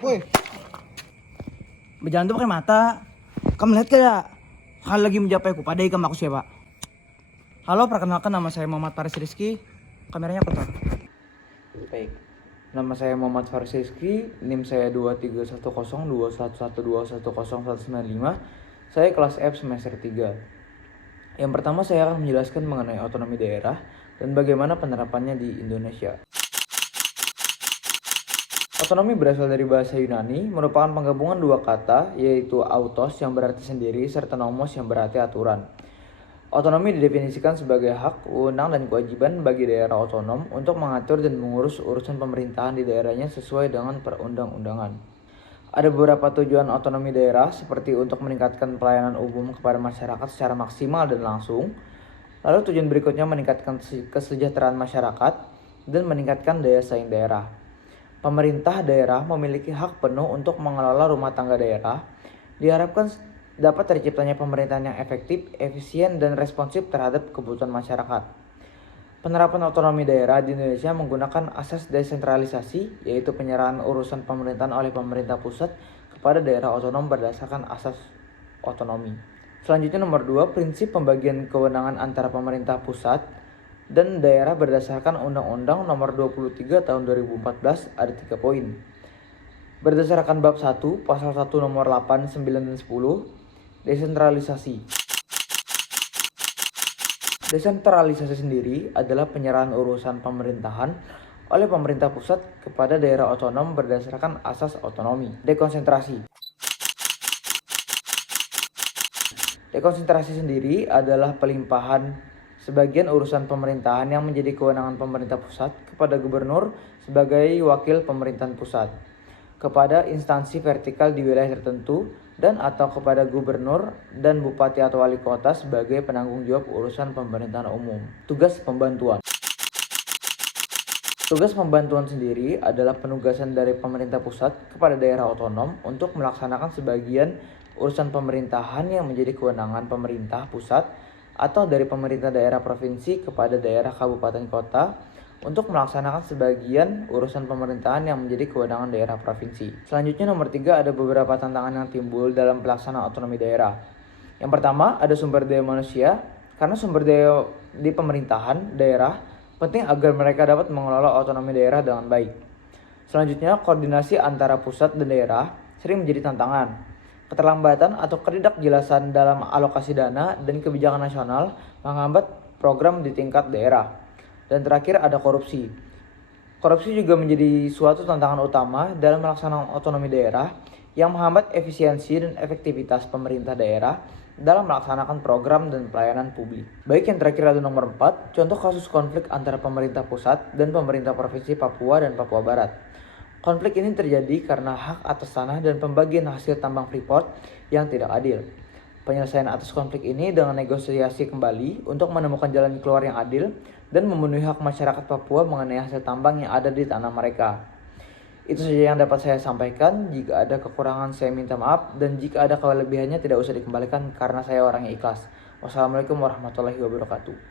Woi, Berjalan tuh pakai mata. Kamu lihat gak? Sekali lagi mencapai ku padai kamu aku siapa? Halo, perkenalkan nama saya Muhammad Faris Rizky. Kameranya kotor. Baik, nama saya Muhammad Faris Rizky, NIM saya 23102112121019. Saya kelas F semester 3. Yang pertama saya akan menjelaskan mengenai otonomi daerah dan bagaimana penerapannya di Indonesia. Otonomi berasal dari bahasa Yunani, merupakan penggabungan dua kata, yaitu autos yang berarti sendiri serta nomos yang berarti aturan. Otonomi didefinisikan sebagai hak, wewenang, dan kewajiban bagi daerah otonom untuk mengatur dan mengurus urusan pemerintahan di daerahnya sesuai dengan perundang-undangan. Ada beberapa tujuan otonomi daerah seperti untuk meningkatkan pelayanan umum kepada masyarakat secara maksimal dan langsung. Lalu tujuan berikutnya meningkatkan kesejahteraan masyarakat dan meningkatkan daya saing daerah. Pemerintah daerah memiliki hak penuh untuk mengelola rumah tangga daerah. Diharapkan dapat terciptanya pemerintahan yang efektif, efisien, dan responsif terhadap kebutuhan masyarakat. Penerapan otonomi daerah di Indonesia menggunakan asas desentralisasi, yaitu penyerahan urusan pemerintahan oleh pemerintah pusat kepada daerah otonom berdasarkan asas otonomi. Selanjutnya nomor 2, prinsip pembagian kewenangan antara pemerintah pusat dan daerah berdasarkan Undang-Undang Nomor 23 Tahun 2014 ada 3 poin. Berdasarkan bab 1, pasal 1 nomor 8, 9, dan 10, desentralisasi. Desentralisasi sendiri adalah penyerahan urusan pemerintahan oleh pemerintah pusat kepada daerah otonom berdasarkan asas otonomi. Dekonsentrasi. Dekonsentrasi sendiri adalah pelimpahan sebagian urusan pemerintahan yang menjadi kewenangan pemerintah pusat kepada gubernur sebagai wakil pemerintahan pusat, kepada instansi vertikal di wilayah tertentu, dan atau kepada gubernur dan bupati atau wali kota sebagai penanggung jawab urusan pemerintahan umum. Tugas pembantuan. Tugas pembantuan sendiri adalah penugasan dari pemerintah pusat kepada daerah otonom untuk melaksanakan sebagian urusan pemerintahan yang menjadi kewenangan pemerintah pusat atau dari pemerintah daerah provinsi kepada daerah kabupaten kota untuk melaksanakan sebagian urusan pemerintahan yang menjadi kewenangan daerah provinsi. Selanjutnya nomor 3, ada beberapa tantangan yang timbul dalam pelaksanaan otonomi daerah. Yang pertama, ada sumber daya manusia, karena sumber daya di pemerintahan daerah penting agar mereka dapat mengelola otonomi daerah dengan baik. Selanjutnya, koordinasi antara pusat dan daerah sering menjadi tantangan. Keterlambatan atau ketidakjelasan dalam alokasi dana dan kebijakan nasional menghambat program di tingkat daerah. Dan terakhir ada korupsi. Korupsi juga menjadi suatu tantangan utama dalam melaksanakan otonomi daerah yang menghambat efisiensi dan efektivitas pemerintah daerah dalam melaksanakan program dan pelayanan publik. Baik, yang terakhir ada nomor 4, contoh kasus konflik antara pemerintah pusat dan pemerintah provinsi Papua dan Papua Barat. Konflik ini terjadi karena hak atas tanah dan pembagian hasil tambang Freeport yang tidak adil. Penyelesaian atas konflik ini dengan negosiasi kembali untuk menemukan jalan keluar yang adil dan memenuhi hak masyarakat Papua mengenai hasil tambang yang ada di tanah mereka. Itu saja yang dapat saya sampaikan. Jika ada kekurangan saya minta maaf, dan jika ada kelebihannya tidak usah dikembalikan karena saya orangnya ikhlas. Wassalamualaikum warahmatullahi wabarakatuh.